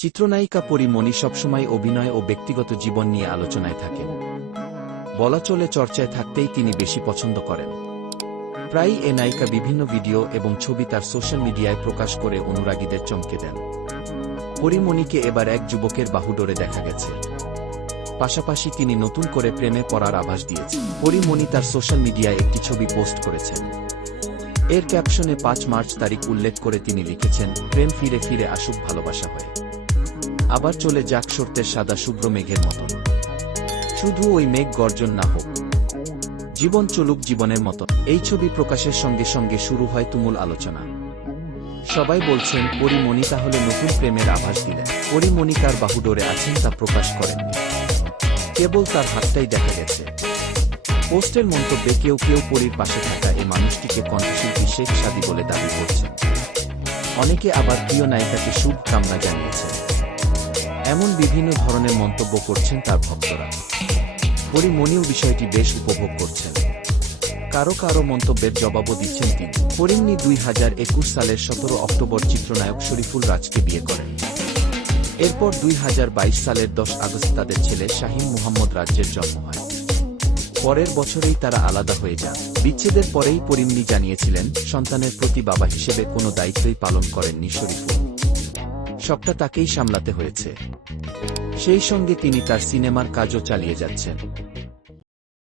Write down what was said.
চিত্রনায়িকা পরিমণি সবসময় অভিনয় ও ব্যক্তিগত জীবন নিয়ে আলোচনায় থাকেন। বলা চলে চর্চায় থাকতেই তিনি বেশি পছন্দ করেন। প্রায়ই এ নায়িকা বিভিন্ন ভিডিও এবং ছবি তার সোশ্যাল মিডিয়ায় প্রকাশ করে অনুরাগীদের চমকে দেন। পরিমণিকে এবার এক যুবকের বাহুডোরে দেখা গেছে। পাশাপাশি তিনি নতুন করে প্রেমে পড়ার আভাস দিয়েছেন। পরিমণি তার সোশ্যাল মিডিয়ায় একটি ছবি পোস্ট করেছেন। এর ক্যাপশনে পাঁচ মার্চ তারিখ উল্লেখ করে তিনি লিখেছেন, প্রেম ফিরে ফিরে আসুক ভালোবাসা হয়ে। আবার চলে যাক সর্তের সাদা শুভ্র মেঘের মতন শুধু ওই মেঘ গর্জন না হোক। জীবন চলুক জীবনের মতো। এই ছবি প্রকাশের সঙ্গে সঙ্গে শুরু হয় তুমুল আলোচনা। সবাই বলছেন, পরিমণি তাহলে নতুন প্রেমের আভাস দিলেন। পরিমণি তার বাহুডোরে আছেন তা প্রকাশ করেননি। কেবল তার হাতটাই দেখা গেছে। পোস্টের মন্তব্যে কেউ কেউ পরীর পাশে থাকা এই মানুষটিকে কণ্ঠশিল্পী শেখ সাদি বলে দাবি করছেন। অনেকে আবার প্রিয় নায়িকাকে শুভ কামনা জানিয়েছেন। এমন বিভিন্ন ধরনের মন্তব্য করছেন তার ভক্তরা। পরিমণিও বিষয়টি বেশ উপভোগ করছেন। কারও কারও মন্তব্যের জবাবও দিচ্ছেন তিনি। পরিমণি দুই হাজার একুশ সালের সতেরো অক্টোবর চিত্রনায়ক শরীফুল রাজকে বিয়ে করেন। এরপর দুই হাজার বাইশ সালের দশ আগস্ট তাদের ছেলে শাহিন মুহাম্মদ রাজ্যের জন্ম হয়। পরের বছরেই তারা আলাদা হয়ে যান। বিচ্ছেদের পরেই পরিমনি জানিয়েছিলেন, সন্তানের প্রতি বাবা হিসেবে কোনো দায়িত্বই পালন করেননি শরীফুল। সবটা তাকেই সামলাতে হয়েছে। সেই সঙ্গে তিনি তার সিনেমার কাজও চালিয়ে যাচ্ছেন।